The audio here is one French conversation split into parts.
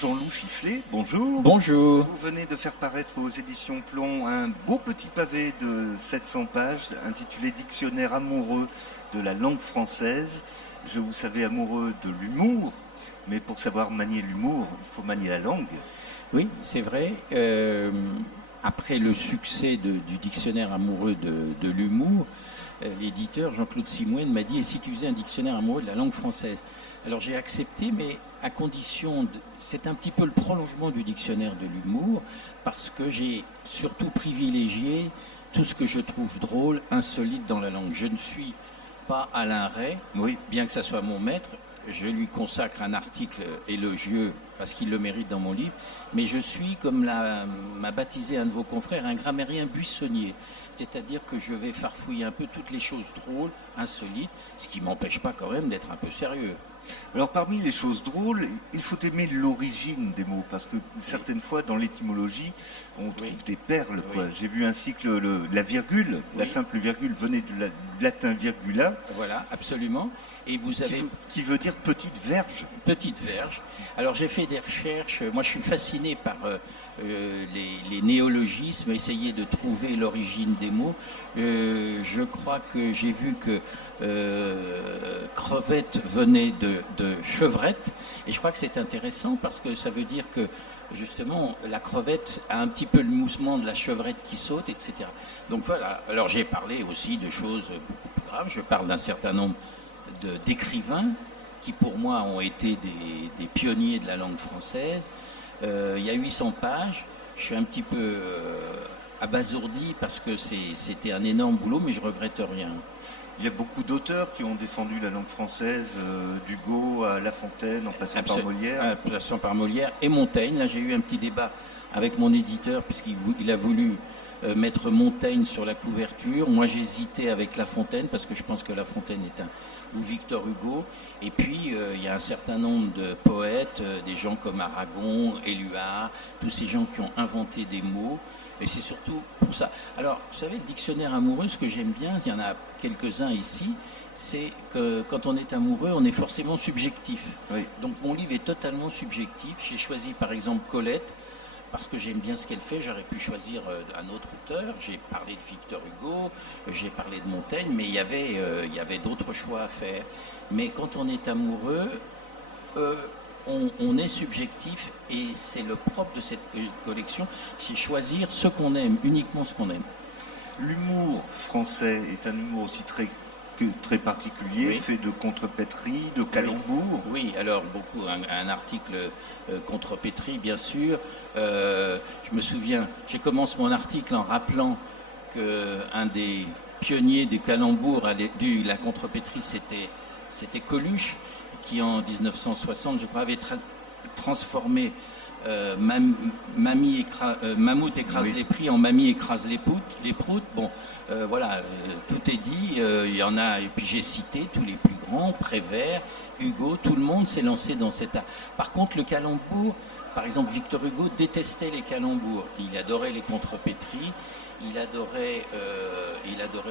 Jean-Loup Chifflet, bonjour. Bonjour. Vous venez de faire paraître aux éditions Plomb un beau petit pavé de 700 pages intitulé Dictionnaire amoureux de la langue française. Je vous savais amoureux de l'humour, mais pour savoir manier l'humour, il faut manier la langue. Oui, c'est vrai. Après le succès du dictionnaire amoureux de l'humour, l'éditeur Jean-Claude Simoine m'a dit « Et si tu faisais un dictionnaire amoureux de la langue française ?» Alors j'ai accepté, mais à condition, c'est un petit peu le prolongement du dictionnaire de l'humour, parce que j'ai surtout privilégié tout ce que je trouve drôle, insolite dans la langue. Je ne suis pas Alain Ray, Oui. bien que ça soit mon maître. Je lui consacre un article élogieux parce qu'il le mérite dans mon livre, mais je suis, comme m'a baptisé un de vos confrères, un grammairien buissonnier. C'est-à-dire que je vais farfouiller un peu toutes les choses drôles, insolites, ce qui m'empêche pas quand même d'être un peu sérieux. Alors parmi les choses drôles, il faut aimer l'origine des mots, parce que certaines fois dans l'étymologie, on trouve des perles. Oui. J'ai vu ainsi que la virgule, la simple virgule venait du latin virgula. Voilà, absolument. Et vous avez... Qui veut dire petite verge. Petite verge. Alors j'ai fait des recherches, moi je suis fasciné par les néologismes, essayer de trouver l'origine des mots. Je crois que j'ai vu que crevette venait de chevrette, et je crois que c'est intéressant parce que ça veut dire que justement la crevette a un petit peu le moussement de la chevrette qui saute, etc. Donc voilà, alors j'ai parlé aussi de choses beaucoup plus graves, je parle d'un certain nombre d'écrivains qui pour moi ont été des pionniers de la langue française. Il y a 800 pages, je suis un petit peu abasourdi parce que c'était un énorme boulot, mais je regrette rien. Il y a beaucoup d'auteurs qui ont défendu la langue française, d'Hugo à La Fontaine, en passant par Molière. En passant par Molière et Montaigne. Là, j'ai eu un petit débat avec mon éditeur, puisqu'il a voulu mettre Montaigne sur la couverture. Moi, j'hésitais avec La Fontaine, parce que je pense que La Fontaine est ou Victor Hugo. Et puis, il y a un certain nombre de poètes, des gens comme Aragon, Éluard, tous ces gens qui ont inventé des mots. Et c'est surtout pour ça. Alors, vous savez, le dictionnaire amoureux, ce que j'aime bien, il y en a quelques-uns ici, c'est que quand on est amoureux, on est forcément subjectif. Oui. Donc mon livre est totalement subjectif. J'ai choisi par exemple Colette, parce que j'aime bien ce qu'elle fait. J'aurais pu choisir un autre auteur. J'ai parlé de Victor Hugo, j'ai parlé de Montaigne, mais il y avait d'autres choix à faire. Mais quand on est amoureux, on est subjectif, et c'est le propre de cette collection, c'est choisir ce qu'on aime, uniquement ce qu'on aime. L'humour français est un humour aussi très particulier, Oui. fait de contrepétries, de calembours. Oui, alors beaucoup, un article contrepétrie, bien sûr. Je me souviens, j'ai commencé mon article en rappelant qu'un des pionniers des calembours, de la contrepétrie, c'était Coluche, qui en 1960, je crois, avait transformé Mammouth écrase les prix en Mamie écrase les proutes. Bon, voilà, tout est dit. Il y en a, et puis j'ai cité tous les plus grands, Prévert, Hugo, tout le monde s'est lancé dans cet art. Par contre, le calembour, par exemple, Victor Hugo détestait les calembours. Il adorait les contrepétries. Il adorait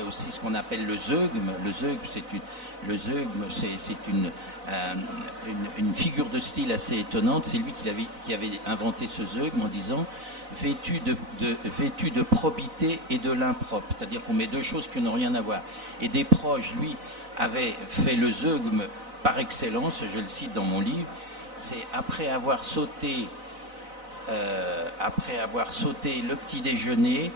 aussi ce qu'on appelle le zeugme. Le zeugme, c'est une figure de style assez étonnante. C'est lui qui avait inventé ce zeugme en disant vêtu de probité et de l'impropre. C'est-à-dire qu'on met deux choses qui n'ont rien à voir. Et Desproges, lui, avait fait le zeugme par excellence. Je le cite dans mon livre. C'est après avoir sauté le petit déjeuner.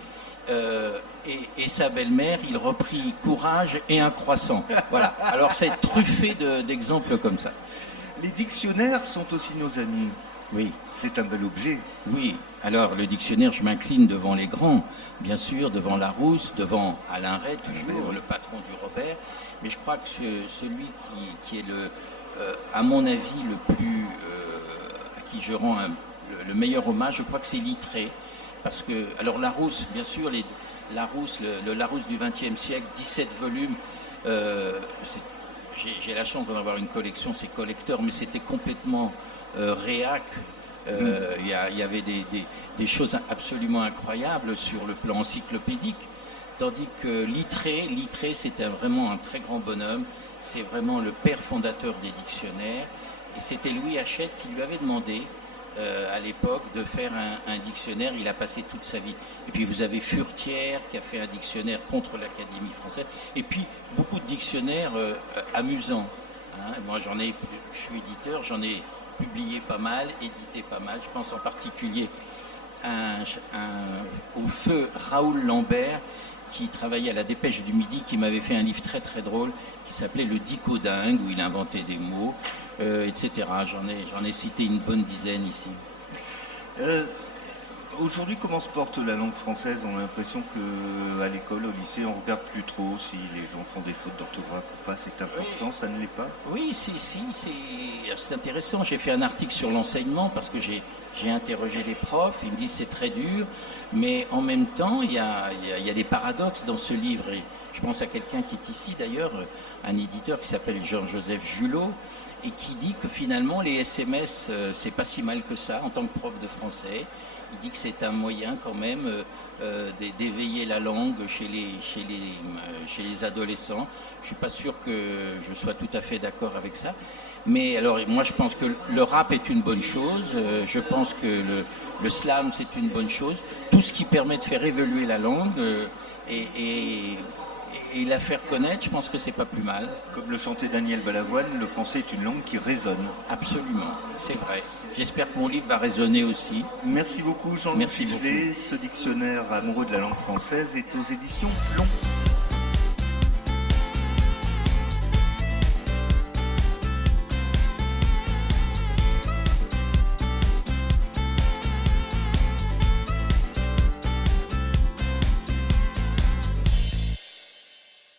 Et sa belle-mère, il reprit courage et un croissant. Voilà. Alors c'est truffé d'exemples comme ça. Les dictionnaires sont aussi nos amis. Oui. C'est un bel objet. Oui. Alors le dictionnaire, je m'incline devant les grands, bien sûr, devant Larousse, devant Alain Ray, toujours le patron du Robert. Mais je crois que celui qui est à mon avis, le plus à qui je rends le meilleur hommage, je crois que c'est Littré. Parce que, alors Larousse, bien sûr, le Larousse du XXe siècle, 17 volumes, j'ai la chance d'en avoir une collection, c'est collecteur, mais c'était complètement réac. Il y avait des choses absolument incroyables sur le plan encyclopédique. Tandis que Littré, c'était vraiment un très grand bonhomme, c'est vraiment le père fondateur des dictionnaires, et c'était Louis Hachette qui lui avait demandé à l'époque de faire un dictionnaire. Il a passé toute sa vie. Et puis vous avez Furetière qui a fait un dictionnaire contre l'Académie française. Et puis beaucoup de dictionnaires amusants. Hein. Moi je suis éditeur, j'en ai publié pas mal, édité pas mal. Je pense en particulier au feu Raoul Lambert, qui travaillait à la Dépêche du Midi, qui m'avait fait un livre très très drôle qui s'appelait Le Dicodingue, où il inventait des mots, etc. J'en ai cité une bonne dizaine ici. Aujourd'hui, comment se porte la langue française? On a l'impression qu'à l'école, au lycée, on ne regarde plus trop si les gens font des fautes d'orthographe ou pas. C'est important, oui. Ça ne l'est pas? Oui, c'est intéressant. J'ai fait un article sur l'enseignement parce que j'ai interrogé les profs. Ils me disent c'est très dur, mais en même temps, il y a des paradoxes dans ce livre. Et je pense à quelqu'un qui est ici d'ailleurs, un éditeur qui s'appelle Jean-Joseph Julot, et qui dit que finalement les SMS, c'est pas si mal que ça en tant que prof de français. Il dit que c'est un moyen quand même d'éveiller la langue chez les adolescents. Je suis pas sûr que je sois tout à fait d'accord avec ça. Mais alors moi je pense que le rap est une bonne chose. Je pense que le slam c'est une bonne chose. Tout ce qui permet de faire évoluer la langue et la faire connaître, je pense que c'est pas plus mal. Comme le chantait Daniel Balavoine, le français est une langue qui résonne. Absolument, c'est vrai. J'espère que mon livre va résonner aussi. Merci beaucoup Jean-Louis Figelet. Ce dictionnaire amoureux de la langue française est aux éditions Plomb.